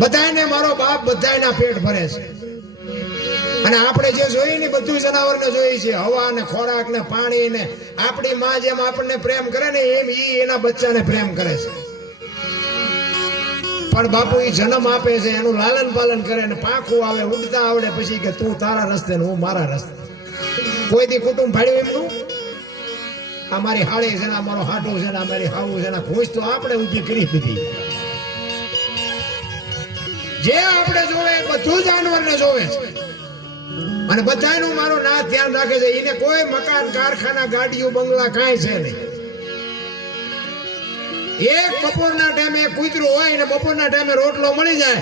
બધાને મારો બાપ બધાના પેટ ભરે છે અને આપણે જે જોઈએ ને બધું જનાવરને જોઈએ છે, હવા ને ખોરાક ને પાણી ને. આપણી માં જેમ આપણને પ્રેમ કરે ને એમ ઈ એના બચ્ચાને પ્રેમ કરે છે. પણ બાપુ ઈ જન્મ આપે છે, એનું લાલન પાલન કરે ને પાંખું આવે, ઉડતા આવડે, પછી કે તું તારા રસ્તે ને હું મારા રસ્તે. કોઈ દી કુટુંબ ભાડ્યું એમનું? આ મારી હાળી છે ને, આ મારો હાટો છે ને, આ મારી હાવું છે ને, ખુશ તો આપણે ઊભી કરી દીધી. જે આપણે જોવે બધું જાનવરને જોવે છે અને બધાનું મારો નાથ ધ્યાન રાખે છે. એને કોઈ મકાન, કારખાના, ગાડીઓ, બંગલા કાંઈ છે નહીં. એક બપોરના ટાઈમે કૂતરું હોય ને બપોરના ટાઈમે રોટલો મળી જાય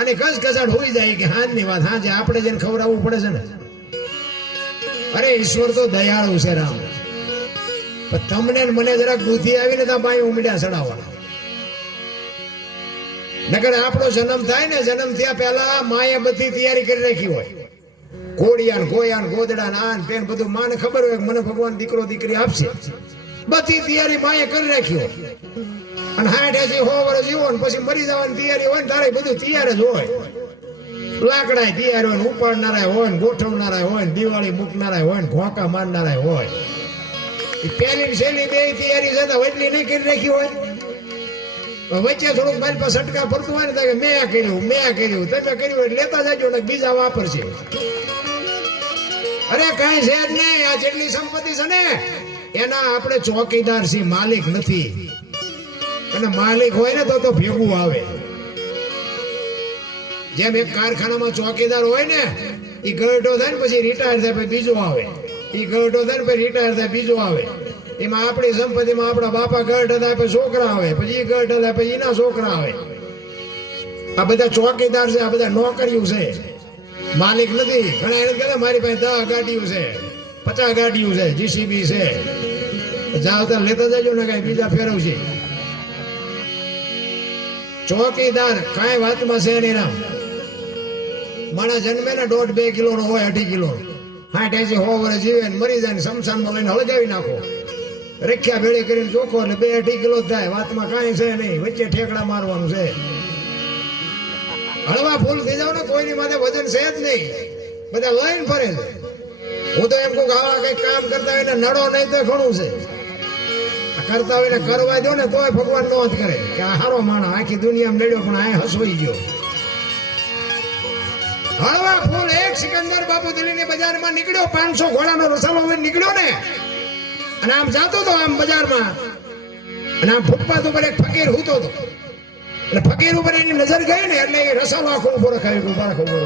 અને ઘસઘસાટ હોઈ જાય કે હાંજની વાત હાંજે આપણે જેને ખવડાવવું પડે છે ને. અરે ઈશ્વર તો દયાળુ છે રામ. પણ તમને મને જરાક બુદ્ધિ આવી ને ત્યાં બાઈ ઉમડ્યા ચડાવવા. નકર આપણો જન્મ થાય ને, જન્મ થયા પહેલા માએ બધી તૈયારી કરી રાખી હોય. કોડિયાન ગોયાન ગોદડા આન પેન બધું માને ખબર હોય મને ભગવાન દીકરો દીકરી આપશે. બધી તૈયારી માએ કરી રાખી હોય. અને 60 100 વર્ષ જીવો ને પછી મરી જવાની તૈયારી હોય ને તારે બધું તૈયાર જ હોય. લાકડા તૈયાર હોય, ઉપાડનારા હોય, ગોઠવનારા હોય, દિવાળી મૂકનારા હોય, ઘોંકા મારનારા હોય. પેલી છેલ્લી બે તૈયારી છે એટલી નહીં કરી રાખી હોય. વચ્ચે થોડુંક મારી પાસે સટકા ફરતું હોય ને મેં કર્યું તમે કર્યું લેતા જાજો ને બીજા વાપરશે. અરે કઈ છે જ નહીં. આ જેટલી સંપત્તિ છે ને એના આપણે ચોકીદાર છીએ, માલિક નથી. અને માલિક હોય ને તો ભેગું આવે. જેમ એક કારખાનામાં ચોકીદાર હોય ને, એ ગરડો થાય ને પછી રિટાયર થાય પછી બીજો આવે, એ ગરડો થાય ને પછી રિટાયર થાય બીજો આવે. એમાં આપણી સંપત્તિમાં આપણા બાપા ગરડ થાય પછી છોકરા આવે, પછી એ ગરડ થાય પછી એના છોકરા આવે. આ બધા ચોકીદાર છે, આ બધા નોકરીઓ છે, માલિક નથી. ઘણા એને કહેતા મારી પાસે 10 ગાડીઓ છે, 50 ગાડીઓ છે, જીસીબી છે. જાવ તો લેતા જજો ને કઈ બીજા ફેરવશે. ચોકીદાર કઈ વાતમાં છે નહીં રામ. માણસ જન્મે ને 1.5-2 કિલો નો હોય, 2.5 કિલો, 60 80 100 વર્ષ જીવે ને મરી જાય ને શમશાનમાં લઈને હળગાવી નાખો. રેખ્યા ભેળી કરીને ચોખ્ખો એટલે 2-2.5 કિલો થાય. વાતમાં કાંઈ છે નહીં, વચ્ચે ઠેકડા મારવાનું છે. હળવા ફૂલ થઈ જાવ ને કોઈની માથે વજન છે જ નહીં, બધા લઈને ફરે છે. હું તો એમ કહું આવા કઈ કામ કરતા હોય ને નડો નહીં તો ઘણું છે. કરતા હોય ને કરવા દો ને તોય ભગવાન નોંધ કરે કે આ હારો માણસ આખી દુનિયામાં નડ્યો પણ આ હસવાઈ ગયો. હળવા ફૂલ એક સિકંદર બાપુ દિલ્હીની બજારમાં નીકળ્યો, 500 ઘોડાનો રસાલો નીકળ્યો ને, અને આમ જાતો તો આમ બજારમાં, અને આમ ફૂટપાથ ઉપર એક ફકીર હૂતો હતો. એટલે ફકીર ઉપર એની નજર ગઈ ને એટલે એ રસાલો આખો ઉભો રખાયો,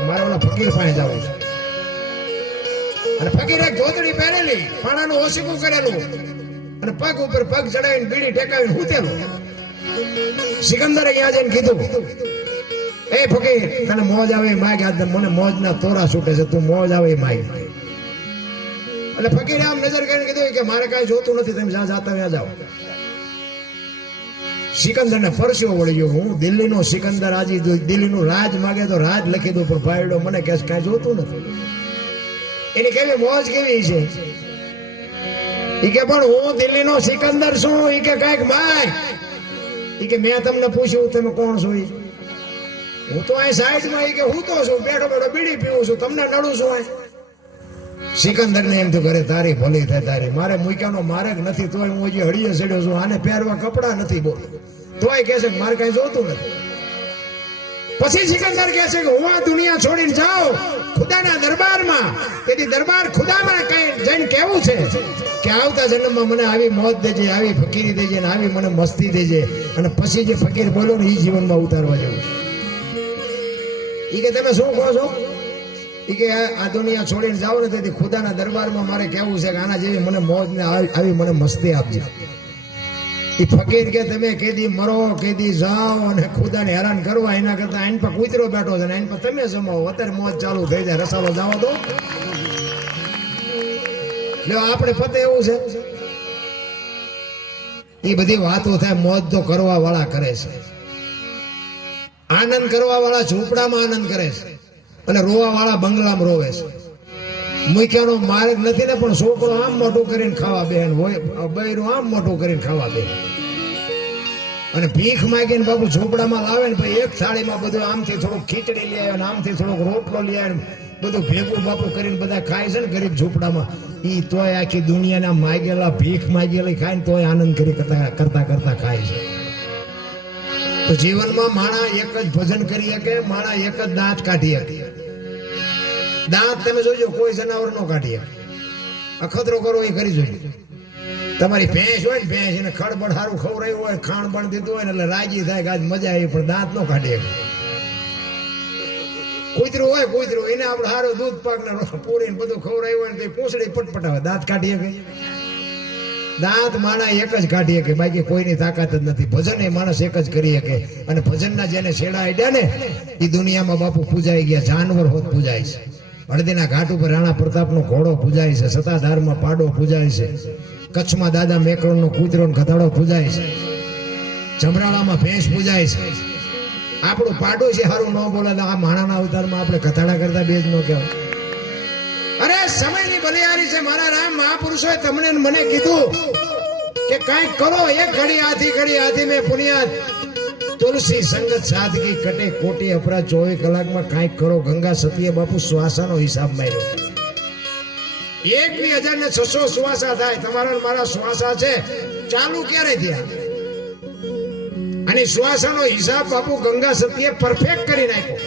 મારે ઓલા ફકીર પાસે જવું છે. અને ફકીર એક ધોતડી પહેરેલી, પાણાનું ઓશીકું કરેલું, અને પગ ઉપર પગ ચડાવીને બીડી ટેકાવીને હૂતેલું. સિકંદરે અહીંયા જઈને કીધું, એ ફકીર તને મોજ આવે માગ, મને મોજ ના તોરા છૂટે છે, તું મોજ આવે માગ. એટલે ફકીરે આમ નજર કરીને કીધું કે મારે કઈ જોતું નથી, તમે જ્યાં જાતા ત્યાં જાઓ. સિકંદર ને પરસ્યો વળી ગયો. હું દિલ્હીનો સિકંદર, આજે દિલ્હીનું રાજ માગે તો રાજ લખી દઉં, પણ ભાઈડો મને કે કઈ જોતું નથી. એની કેવી મોજ કેવી છે. ઈ કે પણ હું દિલ્હીનો સિકંદર છું, ઈ કે કઈક માગ. ઈ કે મેં તમને પૂછ્યું તમે કોણ છો? હું તો અહીં સાઈડમાં, ઈ કે હું તો છું બેઠો બેઠો બીડી પીવું છું, તમને નડું છું. સિકંદર ને એમ તો કરે તારી ભલી થાય તારી, મારે મૂક્યાનો માર્ગ નથી તોય હું હજી હળીએ ચડ્યો છું, આને પહેરવા કપડા નથી બોલ તોય કે છે કે મારે કઈ જોતું નથી. પછી સિકંદર કહે છે કે હું આ દુનિયા છોડીને જાઉં ખુદાના દરબારમાં. તેથી દરબાર ખુદામાં કઈ જઈને કેવું છે કે આવતા જન્મમાં મને આવી મોત દેજે, આવી ફકીરી દેજે ને આવી મને મસ્તી દેજે. અને પછી જે ફકીર બોલો ને એ જીવનમાં ઉતારવા જવું છે. ઈ કે તમે શું કહો છો? ઈ કે આ દુનિયા છોડીને જાઓ ને તેથી ખુદાના દરબારમાં મારે કેવું છે કે આના જેવી મને મોજ ને આવી મને મસ્તી આપજે. એ ફકીર કે તમે કેદી મરો કેદી જાઓ અને ખુદાને હેરાન કરવા એના કરતા આઈન પર કૂતરો બેઠો છે ને આઈન પર તમે જમાવો, અત્યારે મોજ ચાલુ થઈ જાય, રસાલો જાવો તો લે આપણે પતે એવું છે. એ બધી વાતો થાય, મોજ તો કરવા વાળા કરે છે, આનંદ કરવા વાળા ઝૂંપડામાં આનંદ કરે છે અને રોવા વાળા બંગલામાં રોવે છે. મૂક્યાનો માર્ગ નથી ને પણ છોકરો આમ મોટું કરીને ખાવા બેન હોય, બૈરું આમ મોટું કરીને ખાવા દે. અને ભીખ માગીને બાપુ ઝૂંપડામાં લાવે ને ભાઈ એક થાળીમાં બધું આમથી થોડુંક ખીચડી લઈ આવે ને આમથી થોડોક રોટલો લઈ આવે બધું ભેગું બાપુ કરીને બધા ખાય છે ને ગરીબ ઝૂંપડામાં ઈ તોય આખી દુનિયાના માગેલા ભીખ માગેલી ખાય ને તોય આનંદ કરી કરતા ખાય છે. તો જીવનમાં માણા એક જ ભજન કરી શકે, માણા એક જ દાંત કાઢી શકે. દાંત તમે જોજો કોઈ જનાવર નો કાઢી શકે. અખતરો કરો એ કરી જોજો. તમારી ભેંસ હોય ને ભેંસ એને ખડબડ સારું ખવડાવ્યું હોય ખાણ પણ દીધું હોય ને એટલે રાજી થાય કે આજ મજા આવી, પણ દાંત નો કાઢી શકે. કૂતરું હોય કૂતરું એને આપણે સારું દૂધ પાક ને પૂરી બધું ખવડાવ્યું હોય ને પૂંછડી પટપટાવે દાંત કાઢી શકે. દાંત માણા એક જ કાઢી શકે, બાકી કોઈની તાકાત જ નથી. ભજન એ માણસ એક જ કરી શકે. અને ભજનના જેને છેડા આડ્યા ને એ દુનિયામાં બાપુ પૂજાઈ ગયા. જાનવર હોત પૂજાય છે. હળદીના ઘાટ ઉપર રાણા પ્રતાપનો ઘોડો પૂજાય છે. સતાધારમાં પાડો પૂજાય છે. કચ્છમાં દાદા મેકરણનો કૂતરો ને ગધાડો પૂજાય છે. જમરાળામાં ભેંસ પૂજાય છે. આપણું પાડો છે સારું ન બોલે આ માણાના અવતારમાં આપણે કથાડા કરતા બે જ ન કહેવાય. અરે સમયની બલિહારી છે મારા રામ મહાપુરુષોએ તમને મને કીધું કે કાંઈક કરો. એક ઘડી આથી મેં પુણ્યાત તુલસી સંગત સાદગી કટે કોટી અપરાધ 24 કલાકમાં કાંઈક કરો. ગંગા સતીએ બાપુ શ્વાસાનો હિસાબ માર્યો. 21,600 શ્વાસા થાય. તમારા મારા શ્વાસા છે ચાલુ ક્યારે થયા? અને શ્વાસાનો હિસાબ બાપુ ગંગા સતીએ પરફેક્ટ કરી નાખ્યો.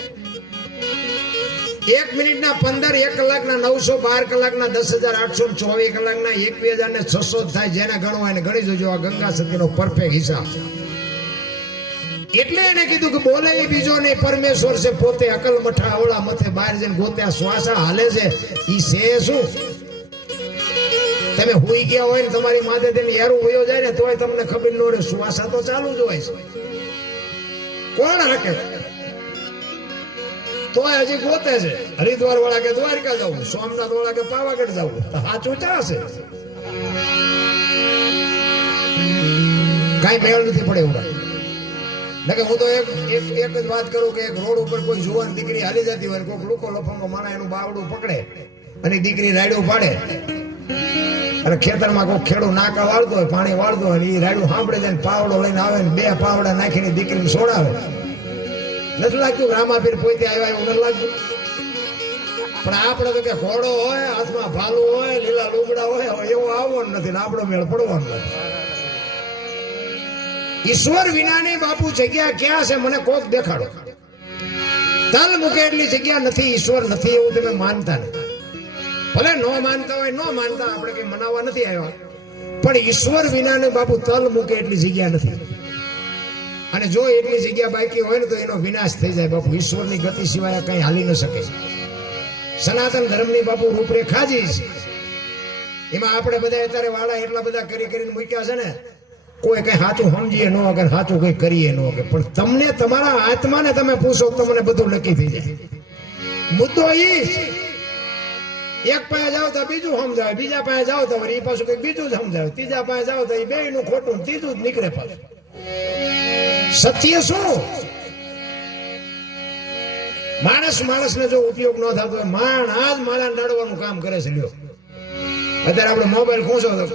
1 મિનિટના 15, 1 કલાકના 900, 12 કલાકના 10,800, 24 કલાકના 21,600 થાય. જેને ગણવા એને ગણી જોજો. આ ગંગા સતીનો પરફેક્ટ હિસાબ. એટલે એને કીધું કે બોલે એ બીજો નહીં, પરમેશ્વર છે પોતે. અકલ મઠા અવળા મથે બહાર જઈને ગોતે. આ શ્વાસા હાલે છે ઈ છે શું? તમે હુઈ ગયા હોય ને તમારી માથે તેની હેરું વયો જાય ને તોય તમને ખબર ન રહે. શ્વાસા તો ચાલુ જ હોય છે. કોણ હાકે? તોય હજી ગોતે છે. હરિદ્વાર વાળા કે દ્વારકા જવું, સોમનાથ વાળા કે પાવાગઢ જવું, સાચું ચાશે કઈ મેળ નથી પડે એવું. હું તો એક જ વાત કરું કે એક રોડ ઉપર કોઈ જુવાન દીકરી હાલી જતી હોય, કોઈ લોકો લફંગો માણા એનું બાવડું પકડે અને દીકરી રાયડું પાડે અને ખેતરમાં કોઈ ખેડૂ નાકા વાળતો હોય, પાણી વાળતો હોય, એ રાયડું સાંભળે જાય પાવડો લઈને આવે ને 2 પાવડા નાખીને દીકરીને છોડાવે. નથી લાગતું રામાપીર પોતે આવ્યા એવું નથી લાગતું? પણ આપણે તો કે ઘોડો હોય, હાથમાં ભાલું હોય, લીલા લુગડા હોય, એવું આવવાનું નથી ને આપણો મેળ પડવાનો નથી. ઈશ્વર વિનાની બાપુ જગ્યા ક્યાં છે? મને કોક દેખાડો. તલ મૂકે એટલી જગ્યા નથી. ઈશ્વર નથી એવું તમે માનતા નથી. ભલે ન માનતા હોય, ન માનતા, આપણે કઈ મનાવવા નથી આવ્યા, પણ ઈશ્વર વિનાને બાપુ તલ મૂકે એટલી જગ્યા નથી. અને જો એટલી જગ્યા બાકી હોય ને તો એનો વિનાશ થઈ જાય બાપુ. ઈશ્વરની ગતિ સિવાય કઈ હાલી ન શકે. સનાતન ધર્મની બાપુ રૂપરેખા જ એમાં આપણે બધા અત્યારે વાળા એટલા બધા કરીને મૂક્યા છે ને, કોઈ કઈ સાચું સમજીએ ન વગર સાચું કઈ કરીએ ન વગર. પણ તમને તમારા આત્માને તમે પૂછો તમને બધું નક્કી થઈ જાય. મુદ્દો ઈ એક પાસે જાવ તો બીજું સમજાવે, બીજા પાસે જાવ તો એ પાછું કઈ બીજું જ સમજાવે, ત્રીજા પાસે જાવ તો એ 2નું ખોટું, ત્રીજું જ નીકળે પાછું. સત્ય શું? માણસને જો ઉપયોગ ન થતો હોય, માણસ માણા નડવાનું કામ કરે છે. લ્યો અત્યારે આપણે મોબાઈલ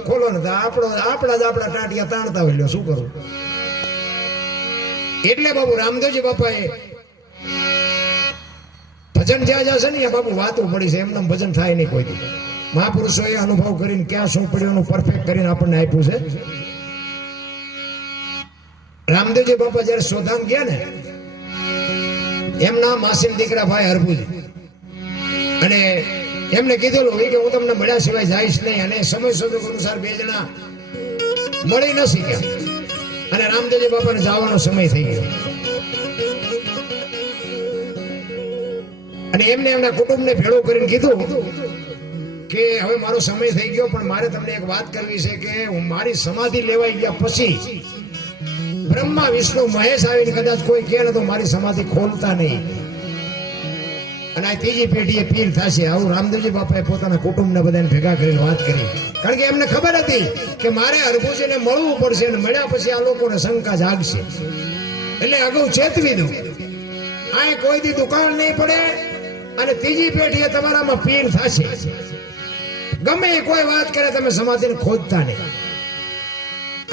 ખોલો ને તો આપણા ટાંટિયા તાણતા હોય. લ્યો શું કરવું? એટલે બાબુ રામદેવજી બાપાએ ભજન જ્યાં જશે ને બાપુ વાતો પડી છે. એમને ભજન થાય નહીં કોઈ. મહાપુરુષોએ અનુભવ કરીને ક્યાં શું પડ્યું એનું પરફેક્ટ કરીને આપણને આપ્યું છે. રામદેવજી બાપા જયારે સોધામ ગયા ને, એમના માસીન દીકરા ભાઈ હરભુજી, અને એમને કીધેલું કે હું તમને મળ્યા સિવાય જઈશ નહીં. અને સમય સંજોગ અનુસાર 2 જણા મળી ન શક્યા અને રામદેવજી બાપાને જવાનો સમય થઈ ગયો. અને એમને એમના કુટુંબને ભેળો કરીને કીધું કે હવે મારો સમય થઈ ગયો, પણ મારે તમને એક વાત કરવી છે કે હું મારી સમાધિ લેવાઈ ગયા પછી બ્રહ્મા વિષ્ણુ મહેશ આવીને કદાચ કોઈ કહે ને તો મારી સમાધિ ખોલતા નહીં. અને આ 3જી પેઢીએ પીર થશે. આવું રામદેવજી બાપાએ પોતાના કુટુંબને બધાને ભેગા કરીને વાત કરી. કારણ કે એમને ખબર હતી કે મારે હરભુજીને મળવું પડશે અને મળ્યા પછી આ લોકોને શંકા જાગશે. એટલે અગાઉ ચેતવી દઉં, આ કોઈ દી દુકાન નહીં પડે અને 3જી પેઢીએ તમારામાં પીર થશે. ગમે એ કોઈ વાત કરે તમે સમાધિને ખોદતા નહીં.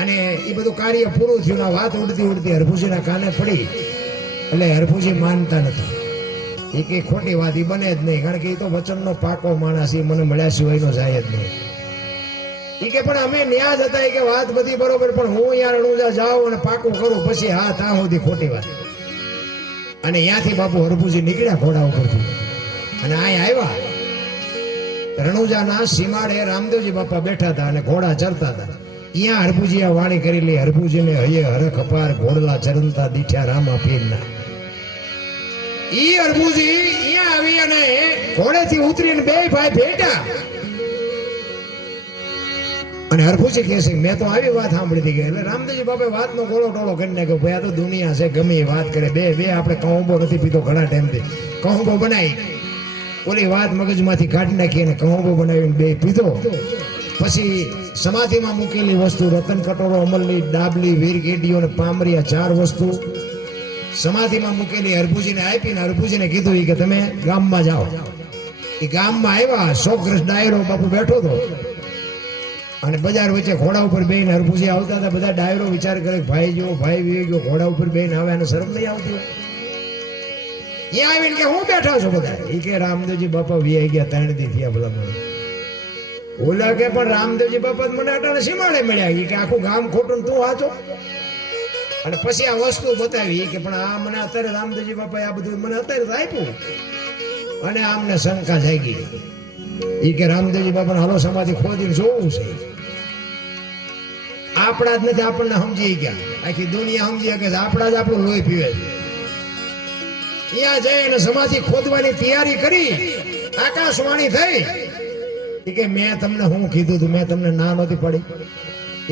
અને એ બધું કાર્ય પૂરું થયું. આ વાત ઉડતી ઉડતી હરભુજીના કાને પડી એટલે હરભુજી માનતા નથી. એ કઈ ખોટી વાત એ બને જ નહીં, કારણ કે એ તો વચનનો પાકો માણસ, એ મને મળ્યા સિવાયનો જાય જ નહીં. એ કે પણ અમે ન્યાજ હતા, એ કે વાત બધી બરોબર, પણ હું યાર રણુજા જાઉં અને પાકું કરું પછી હા ત્યાં સુધી ખોટી વાત. અને ત્યાંથી બાપુ હરભુજી નીકળ્યા ઘોડા ઉપરથી અને અહીંયા આવ્યા. રણુજાના સીમાડે રામદેવજી બાપા બેઠા હતા અને ઘોડા ચરતા હતા. અહીંયા હરભુજી આ વાણી કરી લે, હરભુજીને હૈયે હરખ અપાર ઘોડલા ચરંતા દીઠ્યા રામા પીરના. ઈ હરભુજી અહીંયા આવી અને ઘોડેથી ઉતરીને બે ભાઈ ભેટા. અને હરભુજી કહે છે મેં તો આવી વાત સાંભળી હતી. એટલે રામદેવજી બાપા વાતનો ગોળો ટોળો કરી નાખ્યો. ભાઈ આ તો દુનિયા છે, ગમે એ વાત કરે. બે આપણે કહુંબો નથી પીતો ઘણા ટાઈમથી. કહુંબો બનાવી ઓલી વાત મગજમાંથી કાઢી નાખી અને કહુંબો બનાવીને બે પીધો. પછી સમાધિમાં મૂકેલી વસ્તુ રતન કટોરો, અમલની ડાબલી, વીરગેડીઓ અને પામરી, 4 વસ્તુ સમાધિમાં મૂકેલી હરભુજીને આપીને હરભુજીને કીધું કે તમે ગામમાં જાઓ. એ ગામમાં આવ્યા. 100 ડાયરો બાપુ બેઠો હતો અને બજાર વચ્ચે ઘોડા ઉપર બેહીને હરભુજી આવતા હતા. બધા ડાયરો વિચાર કરે ભાઈ જો ભાઈ વી ગયો ઘોડા ઉપર બેહીને આવે અને શરમ નહીં આવતી. અહીંયા આવીને કે હું બેઠા છો બધા. એ કે રામદેવજી બાપા વી ગયા 3 દી થયા ભલા મને. ઓલા કે પણ રામદેવજી બાપા મને અટાણે સીમાડે મળ્યા. એ કે આખું ગામ ખોટું તું વાંચો. અને પછી આ વસ્તુ બતાવી કે પણ આ મને અત્યારે રામદેવજી બાપાએ આ બધું મને અત્યારે આપ્યું. અને આમને શંકા જાગી. એ કે રામદેવજી બાપાને હાલો સમાધિ ખોદીને જોવું છે. આપણા જ નથી, આપણને સમજી ગયા. આખી દુનિયા સમજી કે આપણા જ આપણું લોહી પીવે છે. ત્યાં જઈને સમાધિ ખોદવાની તૈયારી કરી. આકાશવાણી થઈ કે મેં તમને હું કીધું તું, મેં તમને ના નહોતી પડી.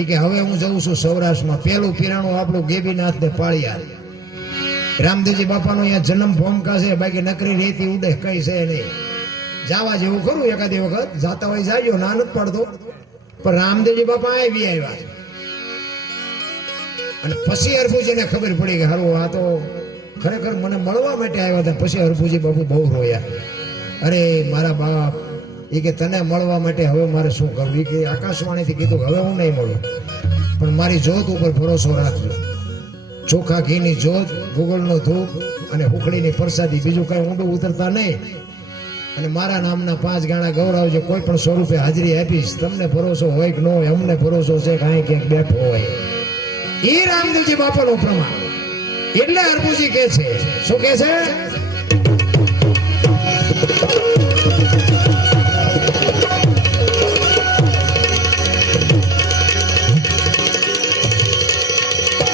એ કે હવે હું જઉં છું સૌરાષ્ટ્રમાં. પેલું પીરાણું આપણું ગેબીનાથ ને પાળિયાર. રામદેવજી બાપાનો અહીંયા જન્મ ભૂમિકા છે, બાકી નકરી રેતી ઉડે કઈ છે નહીં. જવા જેવું ખરું એકાદી વખત જાતા હોય જાજો, ના નથી પડતો. પણ રામદેવજી બાપા આવી આવ્યા. અને પછી હરભુજીને ખબર પડી કે હારું આ તો ખરેખર મને મળવા માટે આવ્યા હતા. પછી હરભુજી બાપુ બહુ રોયા. અરે મારા બાપ, એ કે તને મળવા માટે હવે મારે શું કરવું. એ કે આકાશવાણીથી કીધું હવે હું નહીં મળું, પણ મારી જોત ઉપર ભરોસો રાખજો. ચોખા ઘીની જોત, ગુગળનો ધૂપ અને હુકડીની પ્રસાદી, બીજું કઈ ઊંડું ઉતરતા નહીં. અને મારા નામના 5 ગાણા ગૌરાવજો. કોઈ પણ સ્વરૂપે હાજરી આપીશ. તમને ભરોસો હોય કે ન હોય, અમને ભરોસો છે કે અહીં ક્યાંક બેઠો હોય. એ રામદેવજી બાપાનો પ્રમાણ. એટલે હરભુજી કે છે, શું કે છે?